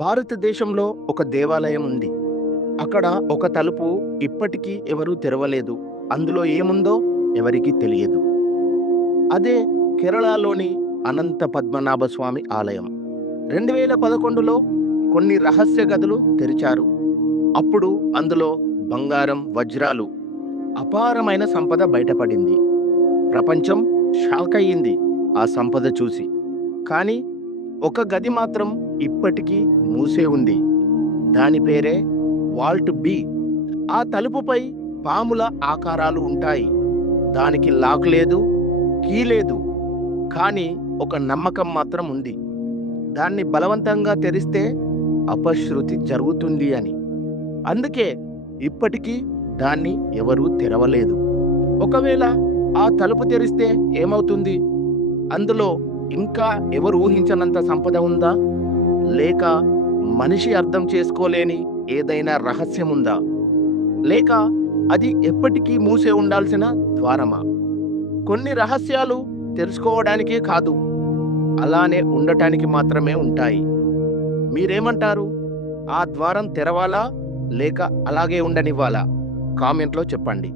భారతదేశంలో ఒక దేవాలయం ఉంది. అక్కడ ఒక తలుపు ఇప్పటికీ ఎవరూ తెరవలేదు. అందులో ఏముందో ఎవరికీ తెలియదు. అదే కేరళలోని అనంత పద్మనాభ స్వామి ఆలయం. 2011లో కొన్ని రహస్య గదులు తెరిచారు. అప్పుడు అందులో బంగారం, వజ్రాలు, అపారమైన సంపద బయటపడింది. ప్రపంచం షాక్ అయ్యింది ఆ సంపద చూసి. కానీ ఒక గది మాత్రం ఇప్పటికీ మూసే ఉంది. దాని పేరే వాల్ట్ బి. ఆ తలుపుపై పాముల ఆకారాలు ఉంటాయి. దానికి లాక్ లేదు, కీ లేదు. కానీ ఒక నమ్మకం మాత్రం ఉంది. దాన్ని బలవంతంగా తెరిస్తే అపశృతి జరుగుతుంది అని. అందుకే ఇప్పటికీ దాన్ని ఎవరూ తెరవలేదు. ఒకవేళ ఆ తలుపు తెరిస్తే ఏమవుతుంది? అందులో ఇంకా ఎవరు ఊహించనంత సంపద ఉందా? లేక మనిషి అర్థం చేసుకోలేని ఏదైనా రహస్యం ఉందా? లేక అది ఎప్పటికీ మూసే ఉండాల్సిన ద్వారమా? కొన్ని రహస్యాలు తెలుసుకోవడానికే కాదు, అలానే ఉండటానికి మాత్రమే ఉంటాయి. మీరేమంటారు? ఆ ద్వారం తెరవాలా లేక అలాగే ఉండనివ్వాలా? కామెంట్లో చెప్పండి.